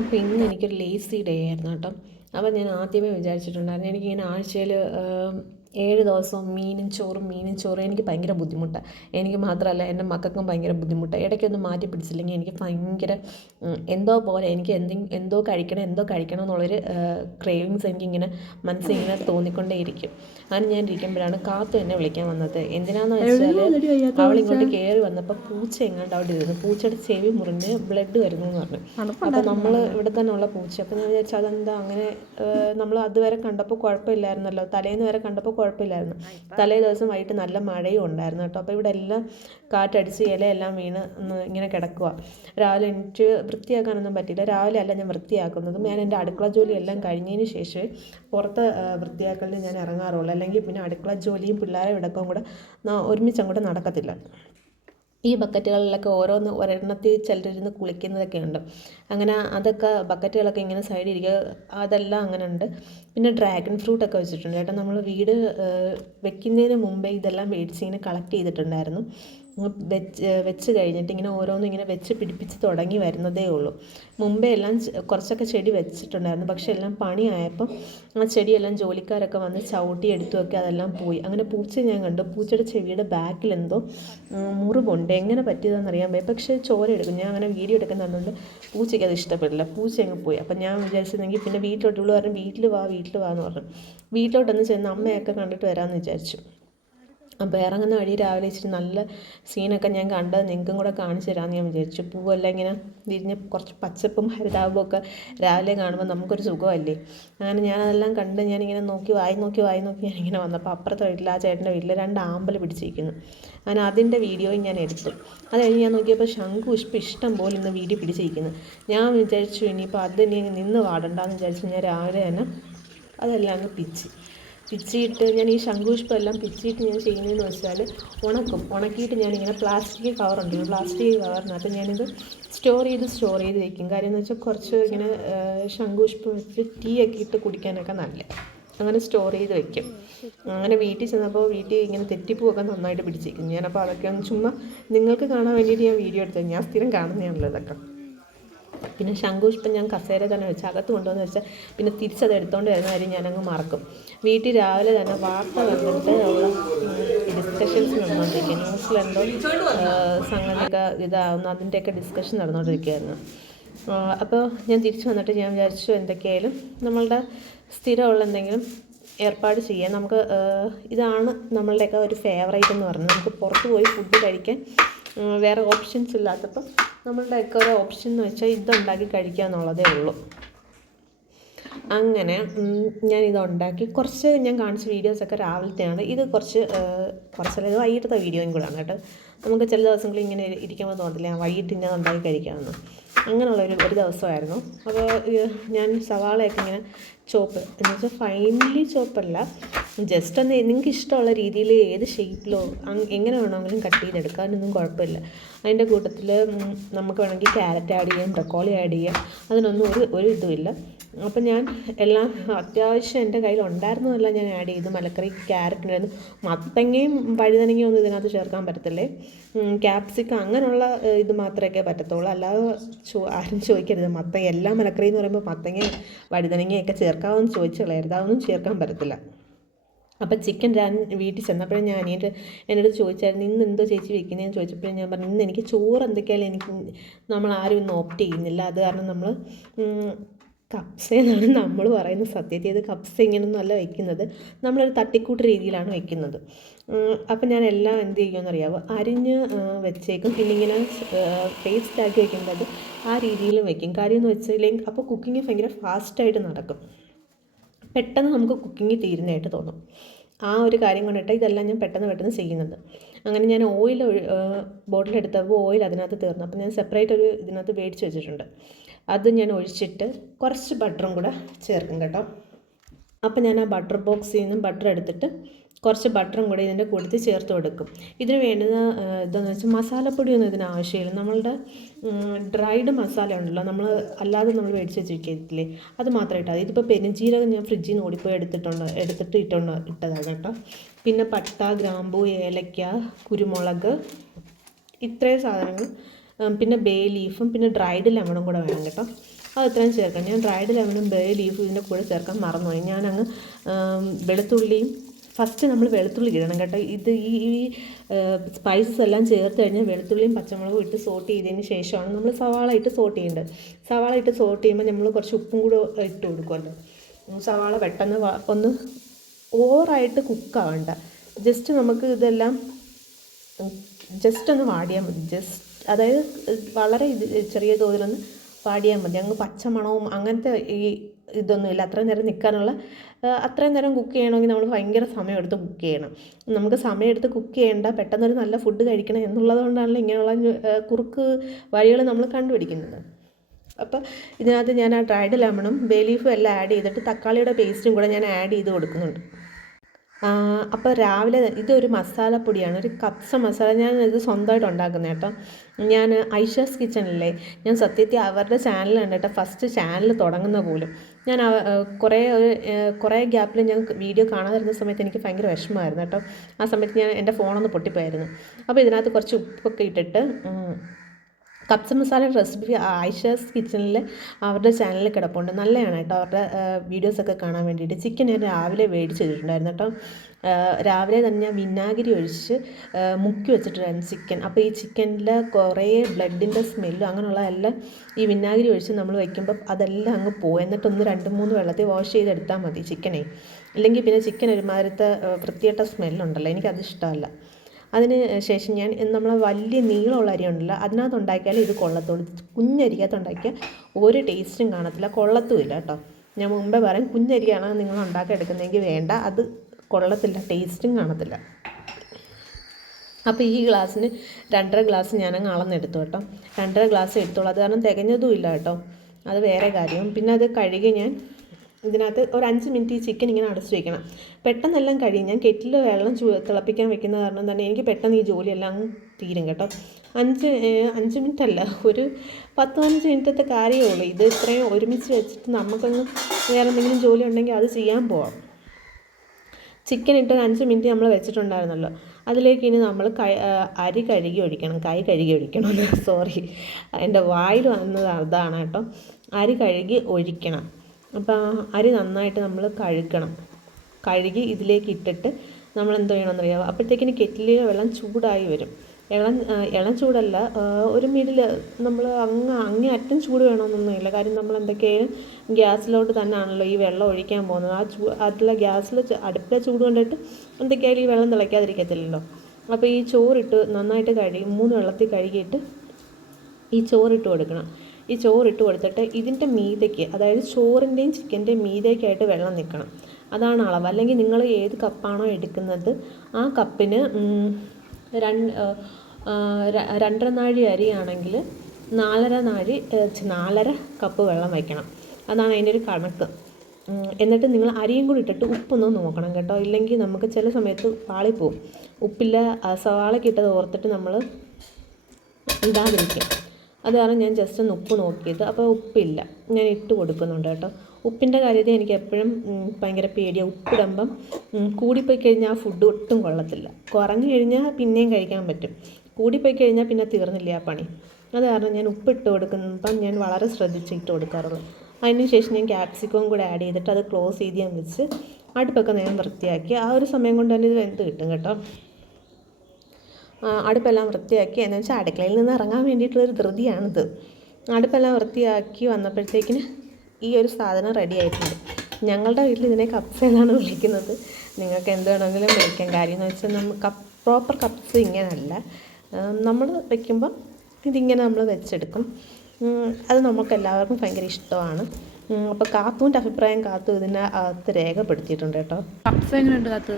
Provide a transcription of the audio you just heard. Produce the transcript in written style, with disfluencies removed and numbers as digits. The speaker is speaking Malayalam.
അപ്പോൾ ഇന്ന് എനിക്കൊരു ലേസി ഡേ ആയിരുന്നു കേട്ടോ. അപ്പോൾ ഞാൻ ആദ്യമേ വിചാരിച്ചിട്ടുണ്ടായിരുന്നു എനിക്കിങ്ങനെ ആഴ്ചയിൽ 7 ദിവസവും മീനും ചോറും എനിക്ക് ഭയങ്കര ബുദ്ധിമുട്ടാണ്. എനിക്ക് മാത്രമല്ല എൻ്റെ മക്കൾക്കും ഭയങ്കര ബുദ്ധിമുട്ടാണ്. ഇടയ്ക്കൊന്ന് മാറ്റി പിടിച്ചില്ലെങ്കിൽ എനിക്ക് ഭയങ്കര എന്തോ പോലെ എനിക്ക് എന്തോ കഴിക്കണം എന്നുള്ളൊരു ക്രേവിങ്സ് എനിക്കിങ്ങനെ മനസ്സിങ്ങനെ തോന്നിക്കൊണ്ടേയിരിക്കും. അങ്ങനെ ഞാൻ ഇരിക്കുമ്പോഴാണ് കാത്തു എന്നെ വിളിക്കാൻ വന്നത്. എന്തിനാന്ന് വെച്ചാൽ അവളിങ്ങോട്ട് കയറി വന്നപ്പോൾ പൂച്ച എങ്ങാണ്ട് അവിടെ ഇരുന്നു. പൂച്ചയുടെ ചെവി മുറിഞ്ഞ് ബ്ലഡ് വരുന്നു എന്ന് പറഞ്ഞു. അപ്പോൾ നമ്മൾ ഇവിടെ തന്നെ ഉള്ള പൂച്ച. അപ്പോൾ ഞാൻ വിചാരിച്ചു അതെന്താ അങ്ങനെ, നമ്മൾ അതുവരെ കണ്ടപ്പോൾ കുഴപ്പമില്ലായിരുന്നല്ലോ, തലേന്ന് വരെ കണ്ടപ്പോൾ കുഴപ്പമില്ലായിരുന്നു. തലേ ദിവസം വൈകിട്ട് നല്ല മഴയും ഉണ്ടായിരുന്നു കേട്ടോ. അപ്പോൾ ഇവിടെ എല്ലാം കാറ്റടിച്ച് ഇലയെല്ലാം വീണ് ഇങ്ങനെ കിടക്കുക. രാവിലെ എനിക്ക് വൃത്തിയാക്കാനൊന്നും പറ്റിയില്ല. രാവിലെ അല്ല ഞാൻ വൃത്തിയാക്കുന്നതും, ഞാൻ എൻ്റെ അടുക്കള ജോലിയെല്ലാം കഴിഞ്ഞതിന് ശേഷമേ പുറത്ത് വൃത്തിയാക്കലിന് ഞാൻ ഇറങ്ങാറുള്ളൂ. അല്ലെങ്കിൽ പിന്നെ അടുക്കള ജോലിയും പിള്ളേരെ ഇടക്കവും കൂടെ ഒരുമിച്ച് അങ്ങോട്ട് നടക്കത്തില്ല. ഈ ബക്കറ്റുകളിലൊക്കെ ഒരെണ്ണത്തിൽ ചിലരിരുന്ന് കുളിക്കുന്നതൊക്കെ ഉണ്ട്. അങ്ങനെ അതൊക്കെ ബക്കറ്റുകളൊക്കെ ഇങ്ങനെ സൈഡിൽ ഇരിക്കുക, അതെല്ലാം അങ്ങനെ ഉണ്ട്. പിന്നെ ഡ്രാഗൺ ഫ്രൂട്ടൊക്കെ വെച്ചിട്ടുണ്ട് കേട്ടോ. നമ്മൾ വീട് വെക്കുന്നതിന് മുമ്പേ ഇതെല്ലാം മേടിച്ച് ഇങ്ങനെ കളക്ട് ചെയ്തിട്ടുണ്ടായിരുന്നു. വെച്ച് കഴിഞ്ഞിട്ട് ഇങ്ങനെ ഓരോന്നും ഇങ്ങനെ വെച്ച് പിടിപ്പിച്ച് തുടങ്ങി വരുന്നതേ ഉള്ളൂ. മുമ്പേ എല്ലാം കുറച്ചൊക്കെ ചെടി വെച്ചിട്ടുണ്ടായിരുന്നു. പക്ഷേ എല്ലാം പണിയായപ്പം ആ ചെടിയെല്ലാം ജോലിക്കാരൊക്കെ വന്ന് ചവിട്ടി എടുത്തുമൊക്കെ അതെല്ലാം പോയി. അങ്ങനെ പൂച്ച ഞാൻ കണ്ടു. പൂച്ചയുടെ ചെവിയുടെ ബാക്കിലെന്തോ മുറിവുണ്ട്. എങ്ങനെ പറ്റിയതെന്നറിയാൻ പോയി. പക്ഷേ ചോര എടുക്കും. ഞാൻ അങ്ങനെ വീഡിയോ എടുക്കുന്നുണ്ട്. പൂച്ചയ്ക്ക് അത് ഇഷ്ടപ്പെടില്ല. പൂച്ച അങ്ങ് പോയി. അപ്പം ഞാൻ വിചാരിച്ചിരുന്നെങ്കിൽ പിന്നെ വീട്ടിലോട്ടുള്ള പറഞ്ഞു വീട്ടിൽ വാ എന്ന് പറഞ്ഞു. വീട്ടിലോട്ടൊന്ന് ചെന്ന് അമ്മയൊക്കെ കണ്ടിട്ട് വരാമെന്ന് വിചാരിച്ചു. അപ്പോൾ ഇറങ്ങുന്ന വഴി രാവിലെ ഇച്ചിരി നല്ല സീനൊക്കെ ഞാൻ കണ്ടത് നിങ്ങൾക്കും കൂടെ കാണിച്ചു തരാമെന്ന് ഞാൻ വിചാരിച്ചു. പൂവെല്ലാം ഇങ്ങനെ വിരിഞ്ഞ് കുറച്ച് പച്ചപ്പും ഹരിതാപവും ഒക്കെ രാവിലെ കാണുമ്പോൾ നമുക്കൊരു സുഖമല്ലേ. അങ്ങനെ ഞാനതെല്ലാം കണ്ട് ഞാനിങ്ങനെ വായി നോക്കി ഞാനിങ്ങനെ വന്നപ്പോൾ അപ്പുറത്തെ വീട്ടിൽ ആ ചേട്ടൻ്റെ വീട്ടിൽ 2 ആമ്പൽ പിടിച്ചിരിക്കുന്നു. അങ്ങനെ അതിൻ്റെ വീഡിയോയും ഞാൻ എടുത്തു. അത് കഴിഞ്ഞ് ഞാൻ നോക്കിയപ്പോൾ ശംഖുപുഷ്പം ഇഷ്ടം പോലെ ഇന്ന് വീഡിയോ പിടിച്ചിരിക്കുന്നു. ഞാൻ വിചാരിച്ചു ഇനിയിപ്പോൾ അതിനി നിന്ന് വാടണ്ടെന്ന് വിചാരിച്ചു ഞാൻ രാവിലെ തന്നെ അതെല്ലാം അങ്ങ് പിച്ചിയിട്ട് ഞാൻ ഈ ശംഖുപുഷ്പം എല്ലാം പിച്ചിയിട്ട് ഞാൻ ചെയ്യുന്നതെന്ന് വെച്ചാൽ ഉണക്കിയിട്ട് ഞാനിങ്ങനെ പ്ലാസ്റ്റിക് കവറുണ്ടല്ലോ, പ്ലാസ്റ്റിക് കവറിനകത്ത് ഞാനിത് സ്റ്റോർ ചെയ്ത് വയ്ക്കും. കാര്യം എന്ന് വെച്ചാൽ കുറച്ച് ഇങ്ങനെ ശംഖുപുഷ്പം വെച്ച് ടീ ഒക്കെ ഇട്ട് കുടിക്കാനൊക്കെ നല്ല അങ്ങനെ സ്റ്റോർ ചെയ്ത് വയ്ക്കും. അങ്ങനെ വീട്ടിൽ ചെന്നപ്പോൾ വീട്ടിൽ ഇങ്ങനെ തെറ്റിപ്പൂവൊക്കെ നന്നായിട്ട് പിടിച്ചിരിക്കുന്നു. ഞാനപ്പോൾ അതൊക്കെ ഒന്ന് ചുമ്മാ നിങ്ങൾക്ക് കാണാൻ വേണ്ടിയിട്ട് ഞാൻ വീഡിയോ എടുത്തത്. ഞാൻ സ്ഥിരം കാണുന്നതാണല്ലോ ഇതൊക്കെ. പിന്നെ ശംഖുപുഷ്പം ഞാൻ കസേര തന്നെ വെച്ച് അകത്ത് കൊണ്ടുവന്ന് വെച്ചാൽ പിന്നെ തിരിച്ചത് എടുത്തുകൊണ്ട് വരുന്ന കാര്യം ഞാനങ്ങ് മറക്കും. വീട്ടിൽ രാവിലെ തന്നെ വാർത്ത കണ്ടിട്ട് ഉള്ള ഡിസ്കഷൻസ് നടന്നുകൊണ്ടിരിക്കുക. ന്യൂസിലെന്തോ സംഗതിയൊക്കെ ഇതാവുന്നു, അതിൻ്റെയൊക്കെ ഡിസ്കഷൻ നടന്നുകൊണ്ടിരിക്കുകയായിരുന്നു. അപ്പോൾ ഞാൻ തിരിച്ചു വന്നിട്ട് ഞാൻ വിചാരിച്ചു എന്തൊക്കെയായാലും നമ്മളുടെ സ്ഥിരമുള്ള എന്തെങ്കിലും ഏർപ്പാട് ചെയ്യാൻ. നമുക്ക് ഇതാണ് നമ്മളുടെയൊക്കെ ഒരു ഫേവറേറ്റ് എന്ന് പറഞ്ഞാൽ നമുക്ക് പുറത്ത് പോയി ഫുഡ് കഴിക്കാൻ വേറെ ഓപ്ഷൻസ് ഇല്ലാത്തപ്പം നമ്മളുടെയൊക്കെ ഒരു ഓപ്ഷൻ എന്ന് വെച്ചാൽ ഇതുണ്ടാക്കി കഴിക്കുക എന്നുള്ളതേ ഉള്ളൂ. അങ്ങനെ ഞാനിതുണ്ടാക്കി കുറച്ച് ഞാൻ കാണിച്ച വീഡിയോസൊക്കെ രാവിലത്തെയാണ്. ഇത് കുറച്ചല്ല, ഇത് വൈകിട്ടത്തെ വീഡിയോയും കൂടെയാണ് കേട്ടോ. നമുക്ക് ചില ദിവസങ്ങളിൽ ഇങ്ങനെ ഇരിക്കുമ്പോൾ തോന്നില്ല വൈകിട്ട് ഇങ്ങനെ ഉണ്ടാക്കി കഴിക്കാമെന്ന്. അങ്ങനെയുള്ളൊരു ദിവസമായിരുന്നു. അപ്പോൾ ഞാൻ സവാളയൊക്കെ ഇങ്ങനെ ചോപ്പ് എന്ന് വെച്ചാൽ ഫൈനലി ചോപ്പല്ല, ജസ്റ്റ് ഒന്ന് നിങ്ങൾക്ക് ഇഷ്ടമുള്ള രീതിയിൽ ഏത് ഷേപ്പിലോ എങ്ങനെ വേണമെങ്കിലും കട്ട് ചെയ്തെടുക്കാനൊന്നും കുഴപ്പമില്ല. അതിൻ്റെ കൂട്ടത്തിൽ നമുക്ക് വേണമെങ്കിൽ ക്യാരറ്റ് ആഡ് ചെയ്യാം, ബ്രക്കോളി ആഡ് ചെയ്യാം. അതിനൊന്നും ഒരു ഇതുമില്ല. അപ്പം ഞാൻ എല്ലാം അത്യാവശ്യം എൻ്റെ കയ്യിൽ ഉണ്ടായിരുന്നതെല്ലാം ഞാൻ ആഡ് ചെയ്തു. മലക്കറി, ക്യാരറ്റ് ഉണ്ടായിരുന്നു. മത്തങ്ങയും വഴുതനങ്ങയും ഒന്നും ഇതിനകത്ത് ചേർക്കാൻ പറ്റത്തില്ലേ. ക്യാപ്സിക്കം അങ്ങനെയുള്ള ഇത് മാത്രമേ പറ്റത്തുള്ളൂ. അല്ലാതെ ആരും ചോദിക്കരുത് മത്തങ്ങ എല്ലാ മലക്കറി എന്ന് പറയുമ്പോൾ മത്തങ്ങയും വഴുതനങ്ങയൊക്കെ ചേർക്കാമെന്ന് ചോദിച്ചു കളയരുത്. അതൊന്നും ചേർക്കാൻ പറ്റത്തില്ല. അപ്പം ചിക്കൻ വീട്ടിൽ ചെന്നപ്പോഴും ഞാൻ എന്നോട് ചോദിച്ചായിരുന്നു ഇന്ന് എന്തോ ചേച്ചി വെക്കുന്നതെന്ന് ചോദിച്ചപ്പോഴും ഞാൻ പറഞ്ഞു ഇന്ന് എനിക്ക് ചോറ് എന്തൊക്കെയായാലും എനിക്ക് നമ്മളാരും ഇന്ന് ഓപ്റ്റ് ചെയ്യുന്നില്ല. അത് കാരണം നമ്മൾ കപ്സ എന്നാണ് നമ്മൾ പറയുന്നത്. സത്യത്തിൽ ഇത് കപ്സ ഇങ്ങനെയൊന്നും അല്ല വയ്ക്കുന്നത്, നമ്മളൊരു തട്ടിക്കൂട്ട് രീതിയിലാണ് വയ്ക്കുന്നത്. അപ്പം ഞാൻ എല്ലാം എന്ത് ചെയ്യുമെന്ന് അറിയാമോ, അരിഞ്ഞ് വെച്ചേക്കും. പിന്നെ ഇങ്ങനെ പേസ്റ്റ് ആക്കി വയ്ക്കുമ്പോൾ അത് ആ രീതിയിലും വയ്ക്കും. കാര്യം എന്ന് വെച്ചില്ലെങ്കിൽ അപ്പോൾ കുക്കിംഗ് ഭയങ്കര ഫാസ്റ്റായിട്ട് നടക്കും. പെട്ടെന്ന് നമുക്ക് കുക്കിംഗ് തീരുന്നതായിട്ട് തോന്നും. ആ ഒരു കാര്യം കൊണ്ടിട്ട് ഇതെല്ലാം ഞാൻ പെട്ടെന്ന് ചെയ്യുന്നത്. അങ്ങനെ ഞാൻ ഓയിൽ ബോട്ടിലെടുത്തപ്പോൾ ഓയിൽ അതിനകത്ത് തീർന്നു. അപ്പോൾ ഞാൻ സെപ്പറേറ്റ് ഒരു ഇതിനകത്ത് മേടിച്ച് വെച്ചിട്ടുണ്ട്. അത് ഞാൻ ഒഴിച്ചിട്ട് കുറച്ച് ബട്ടറും കൂടെ ചേർക്കും കേട്ടോ. അപ്പോൾ ഞാൻ ആ ബട്ടർ ബോക്സിൽ നിന്നും ബട്ടർ എടുത്തിട്ട് കുറച്ച് ബട്ടറും കൂടി ഇതിൻ്റെ കൂട്ടത്തിൽ ചേർത്ത് കൊടുക്കും. ഇതിന് വേണ്ടുന്ന ഇതെന്ന് വെച്ചാൽ മസാലപ്പൊടിയൊന്നും ഇതിന് ആവശ്യമില്ല. നമ്മളുടെ ഡ്രൈഡ് മസാല ഉണ്ടല്ലോ, അല്ലാതെ നമ്മൾ മേടിച്ച് വെച്ചിരിക്കത്തില്ലേ, അത് മാത്രം ഇട്ടാൽ മതി. ഇതിപ്പോൾ പെരുംജീരകം ഞാൻ ഫ്രിഡ്ജിൽ നിന്ന് ഓടിപ്പോയി ഇട്ടതാണ് കേട്ടോ. പിന്നെ പട്ട, ഗ്രാമ്പൂ, ഏലക്ക, കുരുമുളക്, ഇത്രയും സാധനങ്ങൾ. പിന്നെ ബേ ലീഫും പിന്നെ ഡ്രൈഡ് ലെമണും കൂടെ വേണം കേട്ടോ. അത് ഇത്രയും ചേർക്കാം. ഞാൻ ഡ്രൈഡ് ലെമണും ബേ ലീഫും ഇതിൻ്റെ കൂടെ ചേർക്കാൻ മറന്നുപോയി. ഞാനങ്ങ് വെളുത്തുള്ളിയും ഫസ്റ്റ് നമ്മൾ വെളുത്തുള്ളി ഇടണം കേട്ടോ. ഇത് ഈ സ്പൈസസ് എല്ലാം ചേർത്ത് കഴിഞ്ഞാൽ വെളുത്തുള്ളിയും പച്ചമുളകും ഇട്ട് സോട്ട് ചെയ്തതിന് ശേഷമാണ് നമ്മൾ സവാള ഇട്ട് സോട്ട് ചെയ്യേണ്ടത്. സവാള ഇട്ട് സോട്ട് ചെയ്യുമ്പോൾ നമ്മൾ കുറച്ച് ഉപ്പും കൂടെ ഇട്ട് കൊടുക്കുമല്ലോ. സവാള പെട്ടെന്ന് ഒന്ന് ഓവറായിട്ട് കുക്കാവണ്ട, ജസ്റ്റ് നമുക്ക് ഇതെല്ലാം ജസ്റ്റ് ഒന്ന് വാടിയാൽ മതി. അതായത് വളരെ ചെറിയ തോതിലൊന്ന് വാടിയാൽ മതി. അങ്ങ് പച്ചമണവും അങ്ങനത്തെ ഇതൊന്നുമില്ല. അത്രയും നേരം നിൽക്കാനുള്ള അത്രയും നേരം കുക്ക് ചെയ്യണമെങ്കിൽ നമ്മൾ ഭയങ്കര സമയമെടുത്ത് കുക്ക് ചെയ്യണം. നമുക്ക് സമയമെടുത്ത് കുക്ക് ചെയ്യേണ്ട, പെട്ടെന്നൊരു നല്ല ഫുഡ് കഴിക്കണം എന്നുള്ളത് കൊണ്ടാണല്ലോ ഇങ്ങനെയുള്ള കുറുക്ക് വഴികൾ നമ്മൾ കണ്ടുപിടിക്കുന്നത്. അപ്പോൾ ഇതിനകത്ത് ഞാൻ ആ ഡ്രൈഡ് ലെമണും ബേ ലീഫും എല്ലാം ആഡ് ചെയ്തിട്ട് തക്കാളിയുടെ പേസ്റ്റും കൂടെ ഞാൻ ആഡ് ചെയ്ത് കൊടുക്കുന്നുണ്ട്. അപ്പോൾ രാവിലെ ഇതൊരു മസാലപ്പൊടിയാണ്, ഒരു കപ്സ മസാല. ഞാൻ ഇത് സ്വന്തമായിട്ട് ഉണ്ടാക്കുന്നത് കേട്ടോ. ഞാൻ ഐഷാസ് കിച്ചണില്ലേ, ഞാൻ സത്യത്തിൽ അവരുടെ ചാനൽ കണ്ടിട്ട് ഫസ്റ്റ് ചാനൽ തുടങ്ങുന്ന പോലും. ഞാൻ കുറേ ഗ്യാപ്പിൽ ഞാൻ വീഡിയോ കാണാതിരുന്ന സമയത്ത് എനിക്ക് ഭയങ്കര വിഷമമായിരുന്നു കേട്ടോ. ആ സമയത്ത് എൻ്റെ ഫോണൊന്ന് പൊട്ടിപ്പോയായിരുന്നു. അപ്പോൾ ഇതിനകത്ത് കുറച്ച് ഉപ്പൊക്കെ ഇട്ടിട്ട് കപ്സ മസാല റെസിപ്പി ഐഷാസ് കിച്ചണിൽ അവരുടെ ചാനലിൽ കിടപ്പുണ്ട്. നല്ലതാണ് കേട്ടോ അവരുടെ വീഡിയോസൊക്കെ കാണാൻ വേണ്ടിയിട്ട്. ചിക്കൻ ഞാൻ രാവിലെ മേടിച്ച് വെച്ചിട്ടുണ്ടായിരുന്നു കേട്ടോ. രാവിലെ തന്നെ ഞാൻ വിനാഗിരി ഒഴിച്ച് മുക്കി വെച്ചിട്ടുണ്ടായിരുന്നു ചിക്കൻ. അപ്പോൾ ഈ ചിക്കനിൽ കുറേ ബ്ലഡിൻ്റെ സ്മെല്ലും അങ്ങനെയുള്ള എല്ലാം ഈ വിനാഗിരി ഒഴിച്ച് നമ്മൾ വയ്ക്കുമ്പോൾ അതെല്ലാം അങ്ങ് പോകും. എന്നിട്ട് 2-3 വെള്ളത്തിൽ വാഷ് ചെയ്തെടുത്താൽ മതി ചിക്കനെ. ഇല്ലെങ്കിൽ പിന്നെ ചിക്കൻ ഒരുമാതിരത്തെ വൃത്തികെട്ട സ്മെല്ലുണ്ടല്ലോ, എനിക്കത് ഇഷ്ടമല്ല. അതിന് ശേഷം ഞാൻ നമ്മൾ വലിയ നീളമുള്ള അരി ഉണ്ടല്ലോ, അതിനകത്ത് ഉണ്ടാക്കിയാലേ ഇത് കൊള്ളത്തുള്ളൂ. കുഞ്ഞരിക്കകത്ത് ഉണ്ടാക്കിയാൽ ഒരു ടേസ്റ്റും കാണത്തില്ല, കൊള്ളത്തുമില്ല കേട്ടോ. ഞാൻ മുമ്പേ പറയും, കുഞ്ഞരിയാണ് നിങ്ങൾ ഉണ്ടാക്കി എടുക്കുന്നതെങ്കിൽ വേണ്ട, അത് കൊള്ളത്തില്ല, ടേസ്റ്റും കാണത്തില്ല. അപ്പോൾ ഈ ഗ്ലാസ്സിന് 2.5 ഗ്ലാസ് ഞാനങ്ങ് അളന്നെടുത്തു കേട്ടോ. 2.5 ഗ്ലാസ് എടുത്തോളൂ. അത് കാരണം തികഞ്ഞതും ഇല്ല കേട്ടോ, അത് വേറെ കാര്യം. പിന്നെ അത് കഴുകി ഞാൻ ഇതിനകത്ത് ഒരു 5 മിനിറ്റ് ഈ ചിക്കൻ ഇങ്ങനെ അടച്ചു വയ്ക്കണം. പെട്ടെന്നെല്ലാം കഴിയും. ഞാൻ കെറ്റിൽ വെള്ളം തിളപ്പിക്കാൻ വെക്കുന്ന കാരണം തന്നെ എനിക്ക് പെട്ടെന്ന് ഈ ജോലിയെല്ലാം തീരും കേട്ടോ. 5 മിനിറ്റ് അല്ല, ഒരു 10-15 മിനിറ്റത്തെ കാര്യമേ ഉള്ളൂ. ഇത് ഇത്രയും ഒരുമിച്ച് വെച്ചിട്ട് നമുക്കൊന്ന് വേറെ എന്തെങ്കിലും ജോലി ഉണ്ടെങ്കിൽ അത് ചെയ്യാൻ പോവാം. ചിക്കൻ ഇട്ട് 5 മിനിറ്റ് നമ്മൾ വെച്ചിട്ടുണ്ടായിരുന്നല്ലോ, അതിലേക്ക് ഇനി നമ്മൾ അരി കഴുകി ഒഴിക്കണം. സോറി, എൻ്റെ വായിൽ വന്നത് അതാണ് കേട്ടോ. അരി കഴുകി ഒഴിക്കണം. അപ്പോൾ അരി നന്നായിട്ട് നമ്മൾ കഴുകി ഇതിലേക്ക് ഇട്ടിട്ട് നമ്മൾ എന്തോ ചെയ്യണമെന്നറിയാമോ, അപ്പോഴത്തേക്കിന് കെറ്റിലിലെ വെള്ളം ചൂടായി വരും. ഇളം ചൂടല്ല, ഒരു മിഡിൽ, നമ്മൾ അങ്ങേ അറ്റം ചൂട് വേണമെന്നൊന്നുമില്ല. കാര്യം നമ്മൾ എന്തൊക്കെയും ഗ്യാസിലോട്ട് തന്നെയാണല്ലോ ഈ വെള്ളം ഒഴിക്കാൻ പോകുന്നത്. അതിലെ ഗ്യാസിൽ അടുപ്പിലെ ചൂട് കൊണ്ടിട്ട് എന്തൊക്കെയായാലും ഈ വെള്ളം തിളയ്ക്കാതിരിക്കത്തില്ലല്ലോ. അപ്പോൾ ഈ ചോറിട്ട് നന്നായിട്ട് 3 വെള്ളത്തിൽ കഴുകിയിട്ട് ഈ ചോറിട്ട് കൊടുക്കണം. ഈ ചോറിട്ട് കൊടുത്തിട്ട് ഇതിൻ്റെ മീതയ്ക്ക്, അതായത് ചോറിൻ്റെയും ചിക്കൻ്റെയും മീതയ്ക്കായിട്ട് വെള്ളം നിൽക്കണം. അതാണ് അളവ്. അല്ലെങ്കിൽ നിങ്ങൾ ഏത് കപ്പാണോ എടുക്കുന്നത് ആ കപ്പിന് 2.5 നാഴി അരിയാണെങ്കിൽ 4.5 കപ്പ് വെള്ളം വയ്ക്കണം. അതാണ് അതിൻ്റെ ഒരു കണക്ക്. എന്നിട്ട് നിങ്ങൾ അരിയും കൂടി ഇട്ടിട്ട് ഉപ്പൊന്ന് നോക്കണം കേട്ടോ. ഇല്ലെങ്കിൽ നമുക്ക് ചില സമയത്ത് പാളിപ്പോവും. ഉപ്പില്ല, സവാളയ്ക്കിട്ടത് ഓർത്തിട്ട് നമ്മൾ ഇടാതിരിക്കും. അത് കാരണം ഞാൻ ജസ്റ്റ് ഒന്ന് ഉപ്പ് നോക്കിയത്, അപ്പോൾ ഉപ്പില്ല, ഞാൻ ഇട്ട് കൊടുക്കുന്നുണ്ട് കേട്ടോ. ഉപ്പിൻ്റെ കാര്യത്തിൽ എനിക്ക് എപ്പോഴും ഭയങ്കര പേടിയാണ്. ഉപ്പിടുമ്പം കൂടിപ്പോയി കഴിഞ്ഞാൽ ആ ഫുഡ് ഒട്ടും കൊള്ളത്തില്ല. കുറഞ്ഞു കഴിഞ്ഞാൽ പിന്നെയും കഴിക്കാൻ പറ്റും, കൂടിപ്പോയി കഴിഞ്ഞാൽ പിന്നെ തീർന്നില്ല ആ പണി. അത് കാരണം ഞാൻ ഉപ്പിട്ട് കൊടുക്കുമ്പം ഞാൻ വളരെ ശ്രദ്ധിച്ചിട്ട് കൊടുക്കാറുള്ളൂ. അതിന് ശേഷം ഞാൻ ക്യാപ്സിക്കവും കൂടെ ആഡ് ചെയ്തിട്ട് അത് ക്ലോസ് ചെയ്ത് ഞാൻ വെച്ച് അടുപ്പൊക്കെ ഞാൻ വൃത്തിയാക്കി. ആ ഒരു സമയം കൊണ്ട് തന്നെ ഇത് വെന്ത് കിട്ടും കേട്ടോ. അടുപ്പെല്ലാം വൃത്തിയാക്കി, എന്ന് വെച്ചാൽ അടുക്കളയിൽ നിന്ന് ഇറങ്ങാൻ വേണ്ടിയിട്ടുള്ളൊരു ധൃതിയാണിത്. അടുപ്പെല്ലാം വൃത്തിയാക്കി വന്നപ്പോഴത്തേക്കിന് ഈ ഒരു സാധനം റെഡി ആയിട്ടുണ്ട്. ഞങ്ങളുടെ വീട്ടിൽ ഇതിനെ കപ്സ എന്നാണ് വിളിക്കുന്നത്. നിങ്ങൾക്ക് എന്ത് വേണമെങ്കിലും വിളിക്കാം. കാര്യം എന്ന് വെച്ചാൽ നമുക്ക് പ്രോപ്പർ കപ്സ് ഇങ്ങനെയല്ല, നമ്മൾ വയ്ക്കുമ്പോൾ ഇതിങ്ങനെ നമ്മൾ വെച്ചെടുക്കും. അത് നമുക്ക് എല്ലാവർക്കും ഭയങ്കര ഇഷ്ടമാണ്. അപ്പോൾ കാത്തുവിൻ്റെ അഭിപ്രായം കാത്തു ഇതിനകത്ത് രേഖപ്പെടുത്തിയിട്ടുണ്ട് കേട്ടോ. കപ്സ എങ്ങനെയുണ്ട് കാത്തു?